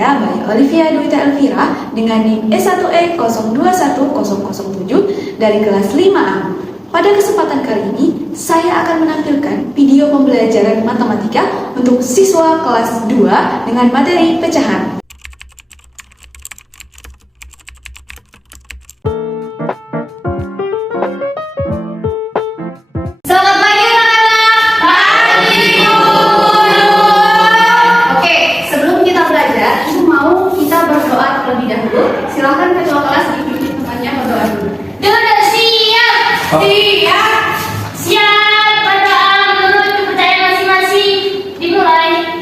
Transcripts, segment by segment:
saya, Mbak Olivia Duwita Elvira, dengan NIM S1E021007 dari kelas 5A. Pada kesempatan kali ini, saya akan menampilkan video pembelajaran matematika untuk siswa kelas 2 dengan materi pecahan. Silahkan ketua kelas dipimpin temannya berdoa dulu. Sudah siap? Siap. Siap. Berdoa menurut kepercayaan masing-masing. Dimulai.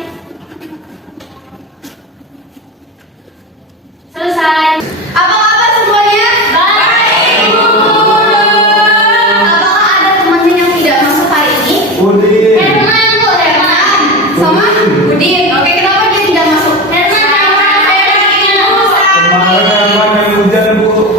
Selesai. Apa kabar semuanya? Baik, Bu. Apakah ada temannya yang tidak masuk hari ini? Udin. Herman, Bu. Herman. Sama? Udin. Oke, kenapa dia tidak masuk?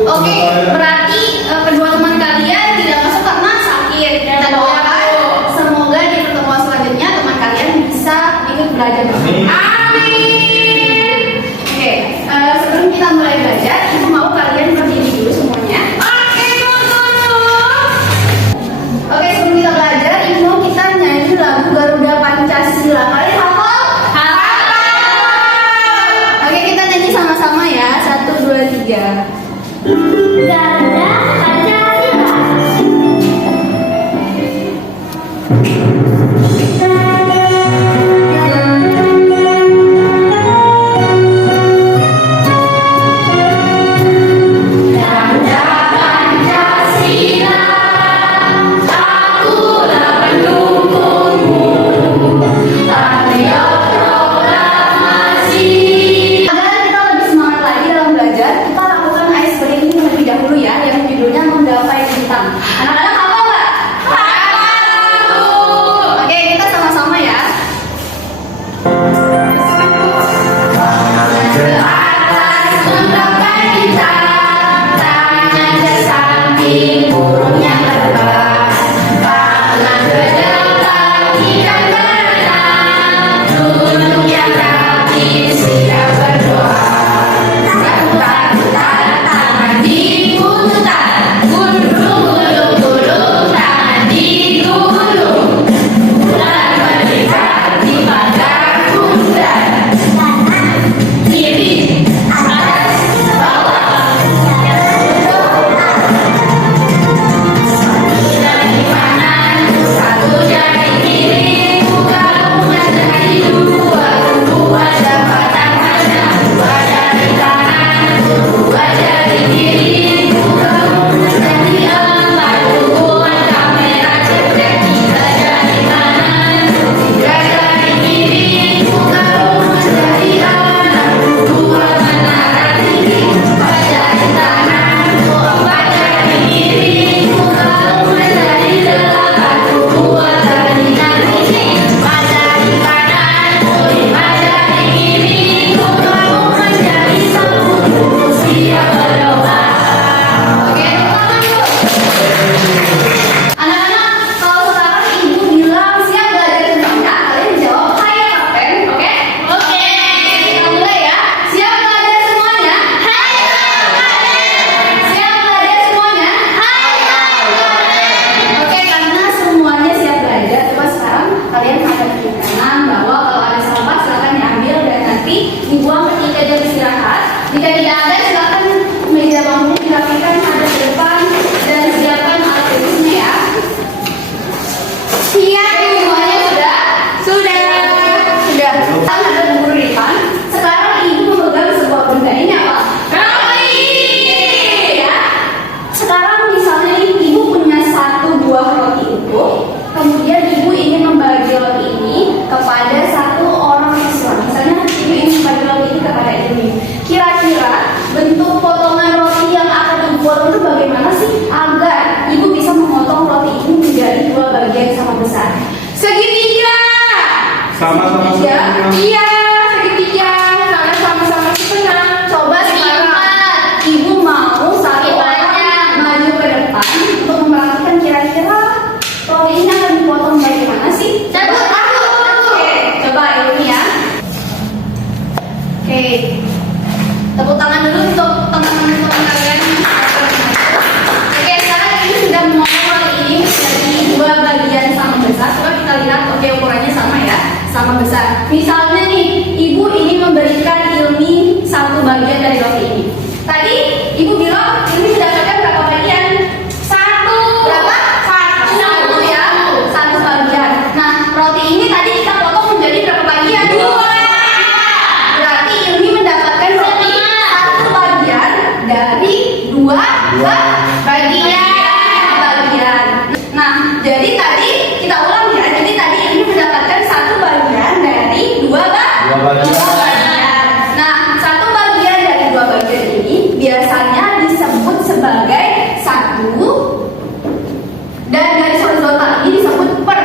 Oke, berarti kedua teman kalian tidak masuk karena sakit. Kita doakan semoga di pertemuan selanjutnya teman kalian bisa ikut belajar bersama. Amin. Oke, sebelum kita mulai belajar, ibu mau kalian berdiri dulu semuanya. Oke, Oke, sebelum kita belajar, ibu mau kita nyanyi lagu Garuda Pancasila. Kalian hafal? Hafal. Oke, kita nyanyi sama-sama ya. 1, 2, 3. Garuda Pancasila. Garuda Pancasila, akulah pendukungmu. Patriot proklamasi. Agar kita lebih semangat lagi dalam belajar, kita lakukan ice breaking terlebih dahulu ya, yang judulnya Menggapai Bintang. Anak-anak hafal nggak? Hafal. Oke, kita sama-sama ya. Ke atas menggapai bintang, tangan ke samping, burung yang terbang, tangan ke depan, ikan berenang, gunung yang rapi, siap berdoa. Putar-putar tangan diputar, gulung-gulung tangan digulung, bulan merdeka di pagar bundar. Kiri, atas, bawah, dari kanan, satu jari kiri, buka menjadi dua, dua dapat tangannya, dua jari kanan, dua jari kiri, buka menjadi empat, hubungan kamera cetek, tiga jari kanan, tiga jari kiri, buka menjadi enam, dua menara tinggi, empat jari kanan, empat jari kiri, buka menjadi delapan, dua telinga tinggi, empat jari kanan, lima jari kiri, buka menjadi sepuluh, siap berdoa. Oke, anak-anak, kalau sekarang ibu bilang siap belajar semuanya, kalian jawab hai Kapten, oke? Oke. Kita mulai ya. Siap belajar semuanya? Hai Kapten. Siap belajar semuanya? Hai Kapten. Oke, karena semuanya siap belajar, coba sekarang kalian hadap kiri kanan, bahwa kalau ada sampah silakan diambil dan nanti dibuang ketika jam istirahat. Jika tidak ada, silakan meja bangku dirapikan hadap ke depan dan siapkan alat tulisnya ya. Siap semuanya sudah? Sudah. Kan ada bubur di depan. Sekarang ibu memegang sebuah benda, ini apa? Roti. Ya. Sekarang misalnya ibu punya satu buah roti utuh, kemudian ibu ingin membagi roti ini kepada satu orang siswa. Misalnya ibu ingin membagi roti ini kepada ibu. Kira-kira Oke, tepuk tangan dulu untuk teman-teman kalian. Oke, sekarang ini sudah memotong roti ini menjadi dua bagian sama besar. Coba kita lihat, oke ukurannya sama ya, sama besar. Misalnya nih, ibu ini memberikan Ilmi satu bagian dari roti ini. Tadi ibu bilang Ilmi mendapatkan berapa bagian? Satu. Berapa? Satu ya, satu bagian. Nah, roti ini tadi kita potong menjadi berapa bagian? Dua. Berarti Ilmi mendapatkan roti satu bagian dari dua bagian. Nah, jadi tadi kita ulang ya. Jadi tadi Ilmi mendapatkan satu bagian dari dua bagian. Nah, satu bagian dari dua bagian ini biasanya disebut sebagai satu, dan garis horizontal ini disebut per.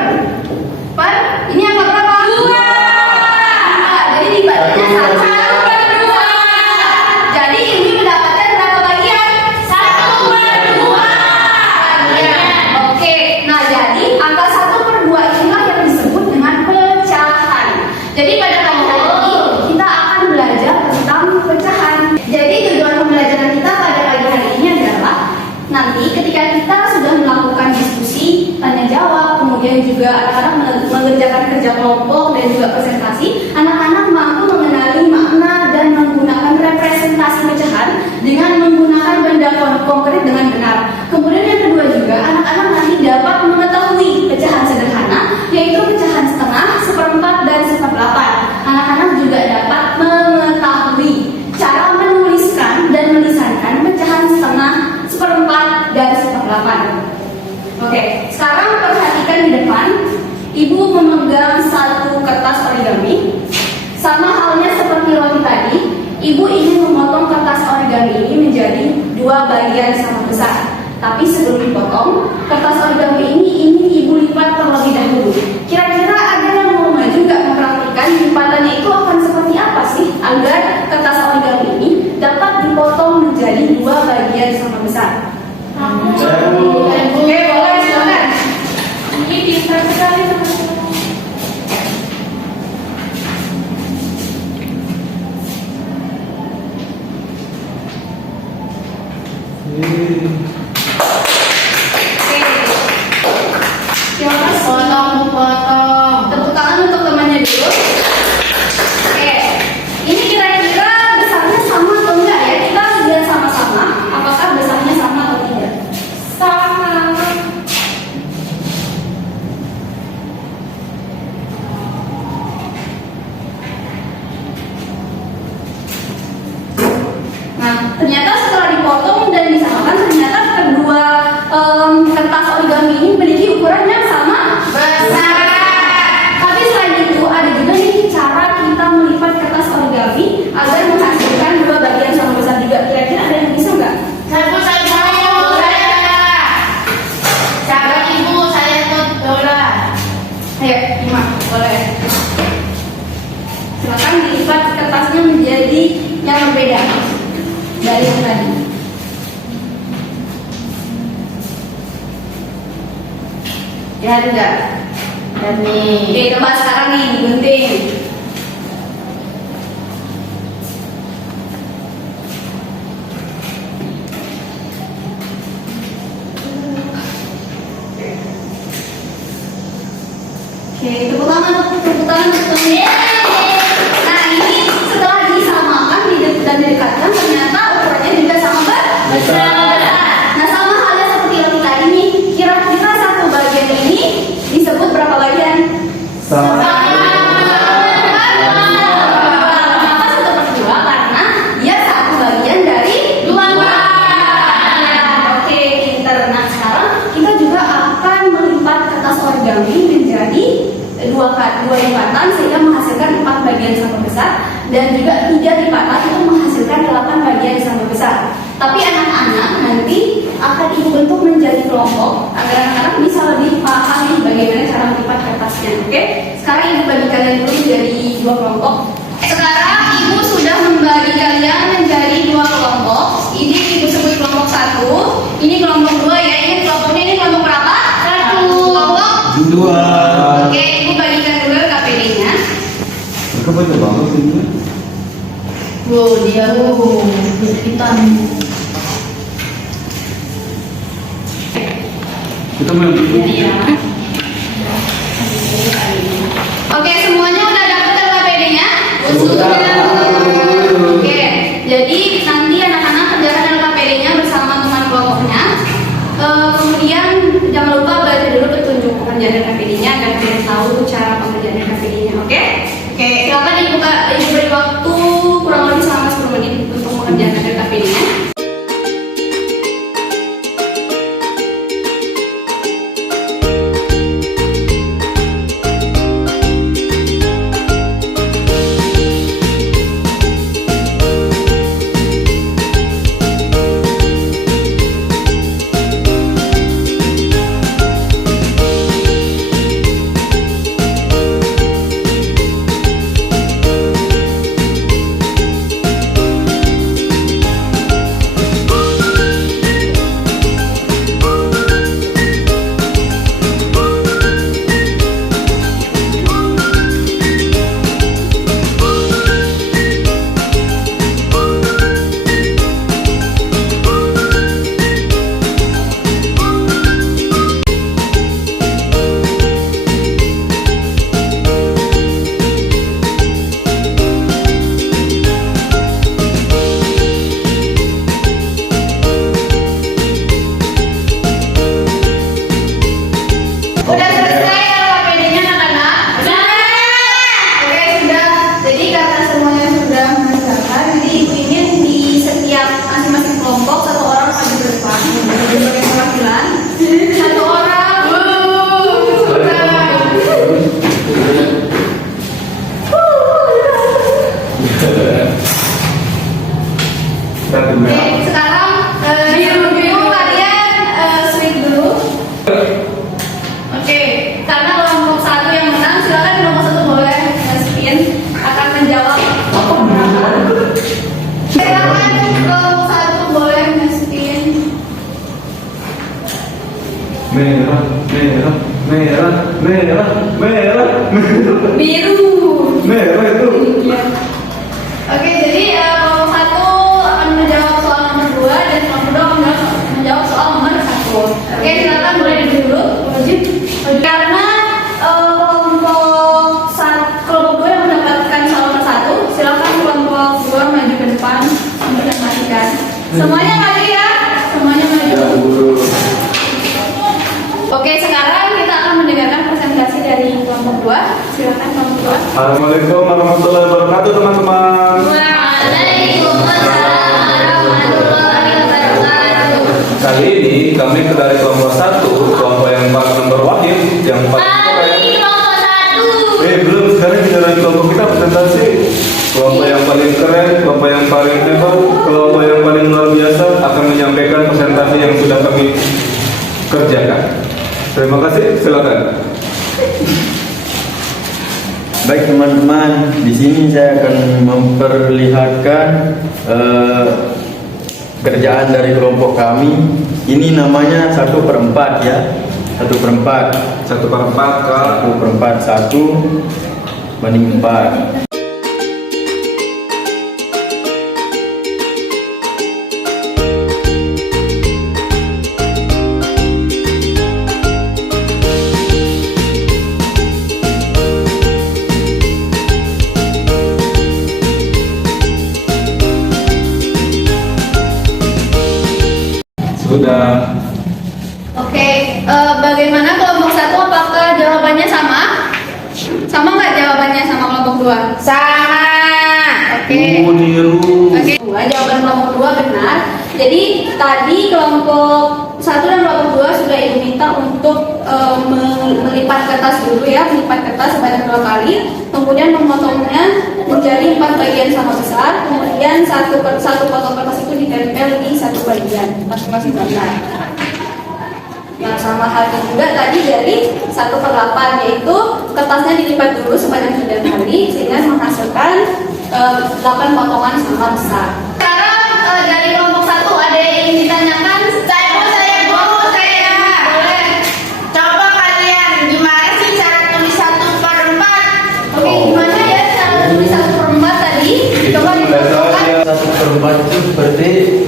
Ini yang berapa? Dua. Jadi dibaginya satu per dua. Jadi ini mendapatkan berapa bagian? Satu per dua bagian. Oke. Nah, jadi angka satu per dua inilah yang disebut dengan pecahan. Jadi pada pelajaran ini kita akan belajar tentang pecahan. Jadi tujuan pembelajaran kita pada pagi hari ini adalah nanti ketika kita sudah melakukan diskusi, tanya jawab, kemudian juga anak-anak mengerjakan kerja kelompok dan juga presentasi, anak-anak mampu mengenali makna dan menggunakan representasi pecahan dengan menggunakan benda konkret dengan benar. Kemudian yang kedua juga anak-anak nanti dapat mengetahui pecahan sederhana, yaitu pecahan setengah, seperempat, dan seperdelapan. Anak-anak juga dapat mengetahui cara menuliskan dan melisankan pecahan setengah, seperempat, dan seperdelapan. Oke, sekarang perhatikan di depan. Ibu memegang satu kertas origami. Sama halnya seperti roti tadi, ibu ingin memotong kertas origami ini menjadi dua bagian sama besar. Tapi sebelum dipotong, kertas origami ini ingin ibu lipat terlebih dahulu. Kira-kira ada yang mau maju nggak mempraktikkan lipatannya itu akan seperti apa sih agar kertas origami ini dapat dipotong menjadi dua bagian sama besar? Oke, boleh silakan. Ini pintar sekali teman-teman. Siapa potong. Tepuk tangan untuk temannya dulu. Oke, ini kira-kira besarnya sama atau enggak ya? Kita lihat sama-sama. Apakah besarnya sama atau tidak? Sama. Nah, ternyata setelah dipotong dan disamakan, ternyata kedua kertas origami ini memiliki ukuran yang sama besar. Tapi selain itu ada juga nih cara kita melipat kertas origami agar menghasilkan dua bagian sama besar juga. Kira-kira ada yang bisa nggak? Saya ibu, saya ikut Dora. Ayo, Ima, boleh. Silakan dilipat kertasnya menjadi yang berbeda dari yang tadi. Lihat enggak? Dan nih. Oke, coba sekarang nih digunting. Oke, tepuk tangan untuk teman-teman. Nah, ini setelah disamakan dan didekatkan, ternyata ukurannya juga sama besar. Nah, sama halnya seperti yang tadi nih. Kira-kira satu bagian ini disebut berapa bagian? Kenapa satu per dua? Karena dia satu bagian dari dua bagian. Oke, pinter. Nah, sekarang kita juga akan melipat kertas origami menjadi dua lipatan sehingga menghasilkan 4 bagian sama besar, dan juga 3 lipatan itu menghasilkan 8 bagian sama besar. Tapi anak-anak nanti akan ibu bentuk menjadi kelompok agar anak-anak bisa lebih paham nih bagaimana cara melipat kertasnya. Oke, sekarang ibu bagi kalian dulu menjadi 2 kelompok. Sekarang ibu sudah membagi kalian menjadi 2 kelompok. Ini ibu sebut kelompok 1, ini kelompok 2 ya. Ini kelompoknya, ini kelompok berapa? 1. Kelompok 2. Oke, ibu bagikan dulu KPD-nya. Mereka banyak banget ini. Dia hitam. Kita main Iya. Oke, semuanya udah dapat LKPD-nya? Sudah. Oke, jadi nanti anak-anak kerjakan LKPD-nya bersama teman kelompoknya. Kemudian jangan lupa baca dulu petunjuk pengerjaan LKPD-nya agar kalian tahu cara pengerjaan LKPD-nya. Oke? Oke, silakan ibu beri waktu kurang lebih selama 10 menit untuk mengerjakan LKPD-nya. Udah selesai LKPD-nya anak-anak? Sudah. Oke, sudah. Jadi karena semuanya sudah mengerjakan, jadi ibu ingin di setiap masing-masing kelompok satu orang maju ke depan sebagai perwakilan. Satu orang. Oke, sekarang dulu kalian sweet dulu. Oke, karena kelompok satu yang menang, silakan kelompok satu boleh spin akan menjawab beberapa. Silakan kelompok satu boleh spin. merah, merah, merah, merah, merah, merah. Biru. Merah itu. Iya. Oke, jadi kelompok satu akan menjawab soal nomor 2 dan kelompok 2 akan menjawab soal nomor 1. Oke, silakan boleh duduk dulu. Wajib. Karena kelompok 2 yang mendapatkan soal nomor 1, silakan kelompok 2 maju ke depan untuk memastikan. Semuanya maju ya. Semuanya maju. Oke, sekarang kita akan mendengarkan presentasi dari kelompok 2. Silakan kelompok 2. Assalamualaikum warahmatullahi wabarakatuh teman-teman. Waalaikumsalam warahmatullahi wabarakatuh. Kali ini kami dari kelompok 1, kelompok yang paling nomor wahid, yang paling keren. Kelompok 1. Belum, sekarang kita dari kelompok kita presentasi. Kelompok yang paling keren, kelompok yang paling hebat, kelompok yang paling luar biasa akan menyampaikan presentasi yang sudah kami kerjakan. Terima kasih, silakan. Baik teman-teman, di sini saya akan memperlihatkan kerjaan dari kelompok kami. Ini namanya 1/4 ya. 1/4. 1/4 ke 1/4 1/4. sudah. Oke, bagaimana kelompok 1? Apakah jawabannya sama? Sama nggak jawabannya sama kelompok 2? Sama. Oke. Niru. Oke, jawaban kelompok 2 benar. Jadi tadi kelompok 1 dan kelompok 2 sudah ibu minta untuk melipat kertas dulu ya, melipat kertas sebanyak 2 kali, kemudian memotongnya menjadi 4 bagian sama besar, kemudian satu potong kertas itu ditempel di satu bagian masing-masing gambar. Nah, sama halnya juga tadi dari 1/8, yaitu kertasnya dilipat dulu sebanyak 3 kali sehingga menghasilkan 8 potongan sama besar. Sekarang dari kelompok 1 ada yang ingin ditanyakan? Saya boleh. Coba kalian gimana sih cara tulis 1/4? Oke, gimana ya cara tulis 1/4 tadi? Coba dicontohkan 1/4 itu berarti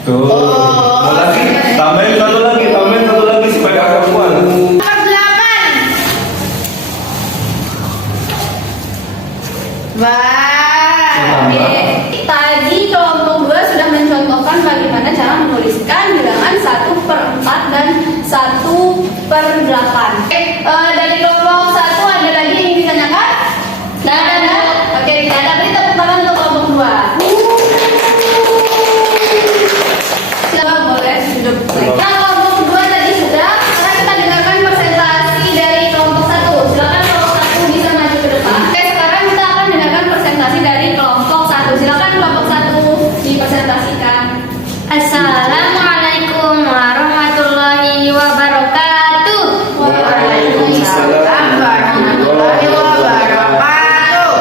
Tuh. Mau lagi? Tambahin satu lagi supaya kakak muat. Nomor 8. Wah. Tadi kelompok 2 sudah mencontohkan bagaimana cara menuliskan bilangan 1/4 dan 1/8. Dari kelompok 1 ada lagi yang ditanyakan? Tidak ada. Oke, tidak ada. Beri tepuk tangan untuk kelompok 2. Silakan boleh duduk lagi. Nah, kelompok 2 tadi sudah. Sekarang kita dengarkan presentasi dari kelompok 1. Silakan kelompok 1 bisa maju ke depan. Oke, sekarang kita akan dengarkan presentasi dari kelompok 1. Silakan kelompok 1 dipresentasikan. Assalamualaikum warahmatullahi wabarakatuh. Waalaikumsalam warahmatullahi wabarakatuh.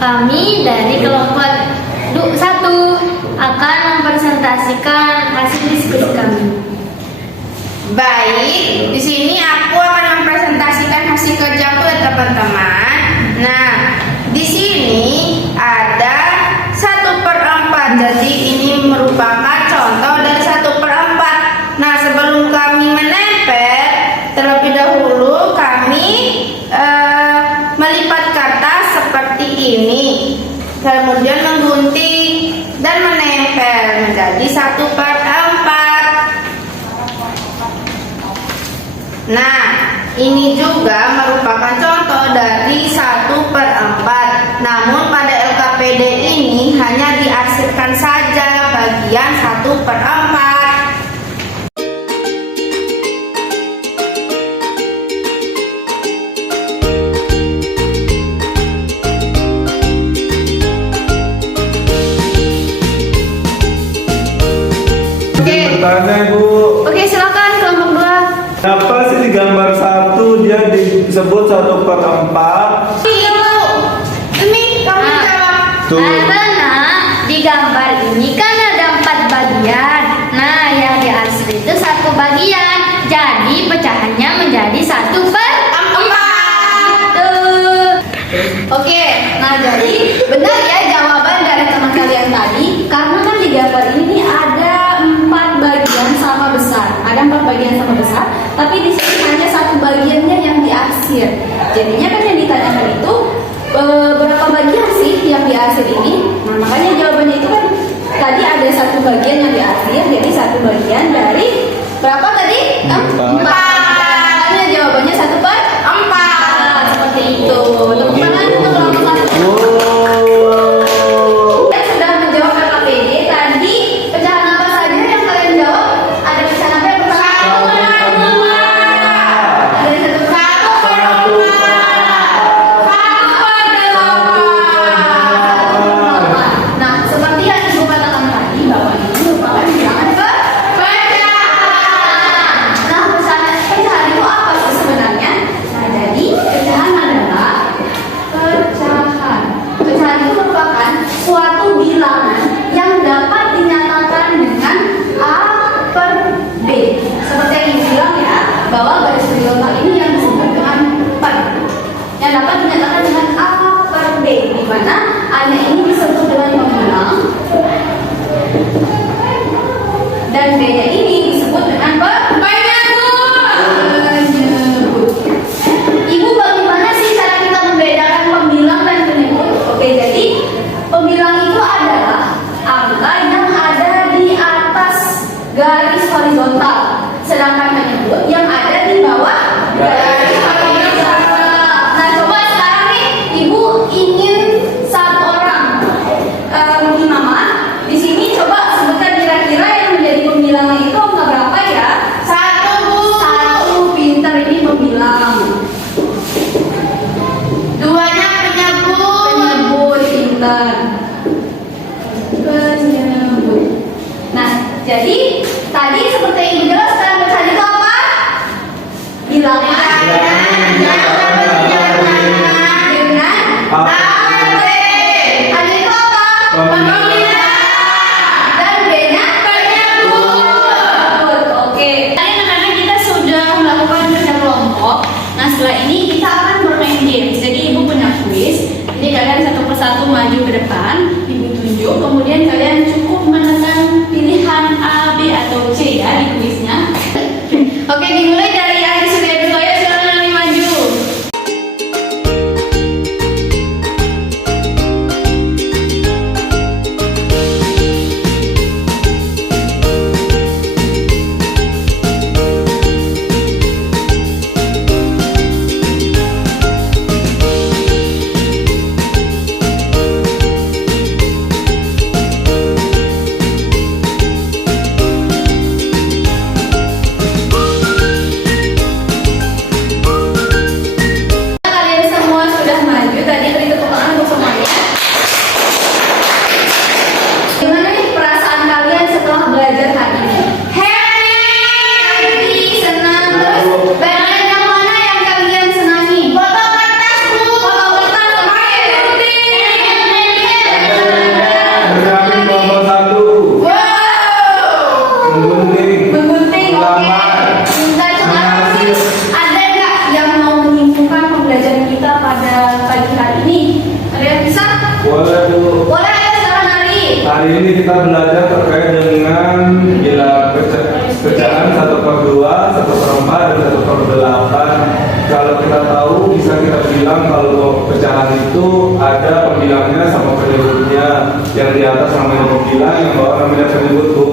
Kami dari kelompok 1 akan mempresentasikan hasil diskusi kami. Baik, di sini aku akan mempresentasikan hasil kerjaku ya teman-teman. Nah, di sini ada 1/4. Jadi ini merupakan contoh dari 1/4. Nah, sebelum kami menempel, terlebih dahulu kami melipat kertas seperti ini, kemudian menggunting dan menempel menjadi 1/4. Nah, ini juga merupakan contoh dari 1/4. Namun pada LKPD ini hanya diarsipkan saja bagian 1/4. Bertanya Ibu, Oke, silakan kelompok 2. kenapa sih di gambar 1 dia disebut 1/4? Ini kamu jawab. Tuh. Karena di gambar ini kan ada 4 bagian. Nah, yang diarsip itu 1 bagian. Jadi pecahannya menjadi 1/4. Oke, nah jadi benar ya jawaban dari teman kalian tadi. Karena kan di gambar ini nih ada 4 bagian sama besar. Ada 4 bagian sama besar, tapi di sini hanya 1 bagiannya yang diarsir. Jadinya kan yang ditanyakan itu berapa bagian sih yang diarsir ini? Nah, makanya jawabannya itu kan tadi ada 1 bagian yang diarsir, jadi 1 bagian dari berapa tadi? 4. Makanya jawabannya 1/4. Seperti itu. Tepuk tangan untuk kelompok 1. Yang sudah menjawab LKPD tadi, pecahan apa saja yang kalian jawab? Ada pecahan apa yang pertama? Ada yang satu. Nah, seperti yang Ibu katakan tadi bahwa ini merupakan bilangan pecahan. Nah, pecahan itu apa sih sebenarnya? Nah, jadi pecahan adalah pecahan. Pecahan itu merupakan suatu bilangan yang dapat dinyatakan dengan A/B. Seperti yang Ibu bilang ya, bahwa garis horizontal ini yang disebut dengan per. Yang dapat dinyatakan dengan A/B, di mana A-nya ini disebut dengan pembilang dan B-nya ini disebut dengan penyebut. Ibu, bagaimana sih cara kita membedakan pembilang dan penyebut? Oke, jadi pembilang itu persatu maju ke depan, Ibu tunjuk, kemudian kalian cukup menekan pilihan A, B, atau C ya di kuisnya. Oke, dimulai dari Adi Surya dulu ya, silakan Adi maju. Kalian semua sudah maju, tadi beri tepuk tangan untuk semuanya. Gimana nih perasaan kalian setelah belajar hari ini? Happy, senang, terus bagian yang mana yang kalian senangi? Foto kertas, Bu. Foto kertas, Bergabung kelompok satu. Menggunting. Menggunting, oke. Melamar. Bentar, sekarang sih ada nggak yang mau menyimpulkan pembelajaran kita pada pagi hari ini? Ada yang bisa? Boleh Bu. Boleh ya, sekarang Ari. Hari ini kita belajar terkait dengan bilangan pecahan 1/2, 1/4, dan 1/8. Kalau kita tahu bisa kita bilang kalau pecahan itu ada pembilangnya sama penyebutnya. Yang di atas namanya pembilang, yang bawah namanya penyebut Bu.